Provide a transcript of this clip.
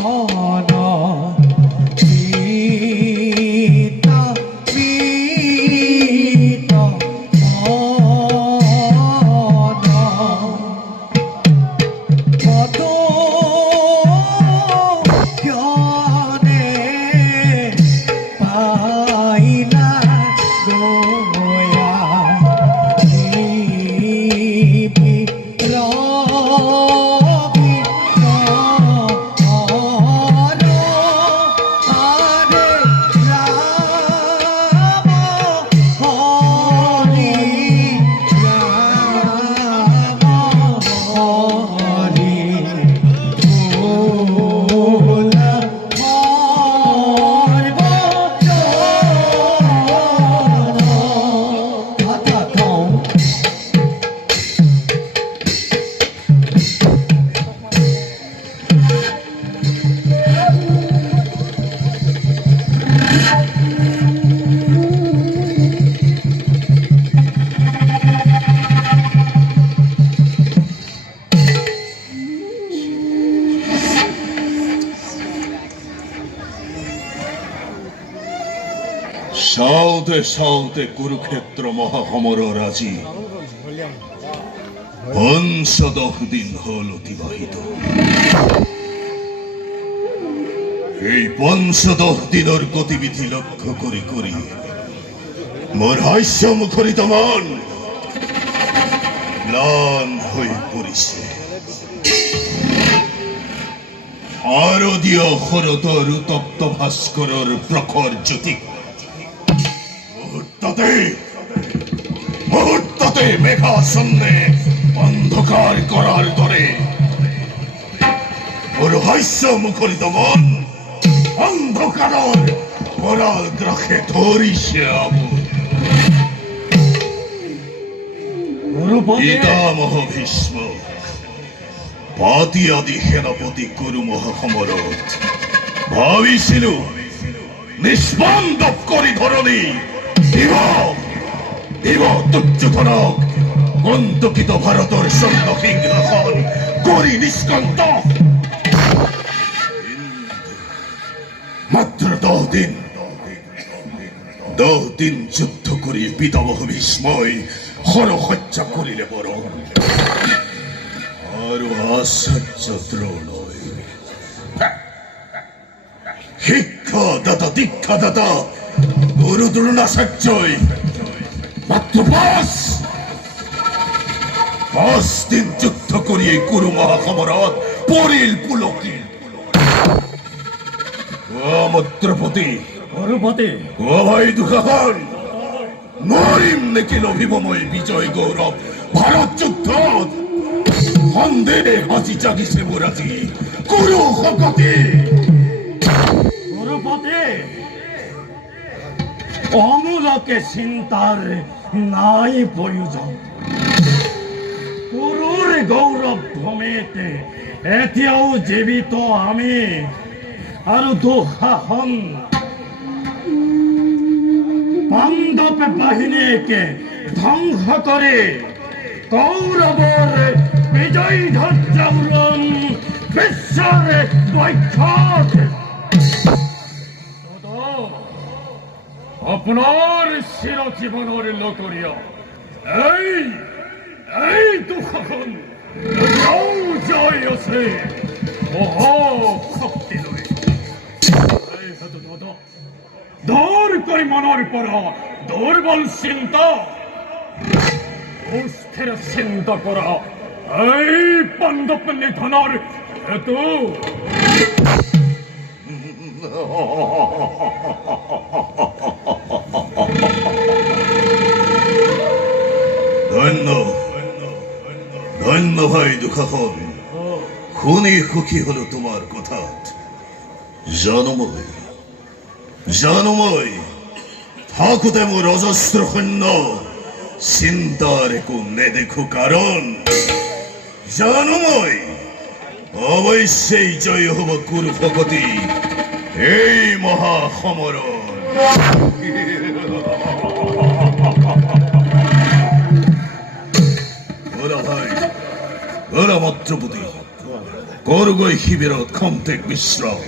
home. সাউতে সাউতে Kurukshetra মহাসমর রাজি। পঞ্চদশ দিন হল অতিবাহিত এই পঞ্চদশ দিনের গতিবিধি লক্ষ্য করে করি। মোর হাস্য মুখরিত মন ম্লান হয়ে পড়িছে। শারদীয় শরতৰ উত্তপ্ত ভাস্কৰৰ প্ৰখৰ জ্যোতি মুহূৰ্ততে মুহূৰ্ততে মেঘাচ্ছন্নে অন্ধকাৰ কৰাৰ দৰে মোৰ হাস্য মুখৰিত মন অন্ধকাৰৰ মৰাল গ্ৰাসে ধৰিছে আবু। পিতামহ ভীষ্ম পাতি আদি সেনাপতি কুৰু মহাসমৰত ভাবিছিলো নিষ্পন্দৱ কৰি ধৰণী দিব দিব দুৰ্যোধনক কন্তকিত ভাৰতৰ স্বৰ্ণ সিংহাসন কৰি নিষ্কন্ত মাত্ৰ দহ দিন দহ দিন যুদ্ধ কৰি পিতামহ ভীষ্মই সৰসজ্জা কৰিলে বৰং আৰু আশ্চৰ্য দ্ৰোণই শিক্ষা দাতা দীক্ষা দাতা গুরু দ্রোণাচার্যই মাত্র পাঁচ দিন যুদ্ধ করিয়ে কুরু মহাসমরত পৰিল পুলকি। মন্ত্ৰপতি গুরুপতি ও ভাই দুঃখাখন নরিম নেকি লভিব মই বিজয় গৌরব। ভারত যুদ্ধত সন্দেহে হাসি জাগিছে মোৰ আজি কুৰু শকতি গুরুপতি অমূলকে চিন্তার নাই প্রয়োজন। গুরুর গৌরব ভূমিতে এতিয়াও জীবিত আমি আৰু দুঃশাসন পাণ্ডৱ বাহিনীকে ধ্বংস কৰি কৌৰৱৰ বিজয় ধ্বজা উৰণ বিশ্বৰ আপনার চির জীবনের লতরিয়া এই এই দুঃখন জয় আছে মহাশক্তি লৈ দূৰ কৰি মনৰ পৰা দুৰ্বল চিন্তা অস্থিৰ চিন্তা কৰা। এই পাণ্ডৱ নিধনৰ হেতু। ভাই দুঃখাখন খুনি সুখী হলো তোমাৰ কথাত জানময় জানময়। থাকোতে মোৰ অজস্ৰ সৈন্য। চিন্তাৰ একো নেদেখো কাৰণ জানময় অৱশ্যেই জয় হব কুৰু ভকতি এই মহাসমৰত ওরা মন্ত্রপতি করগৈ শিবিৰত খন্তেক বিশ্ৰাম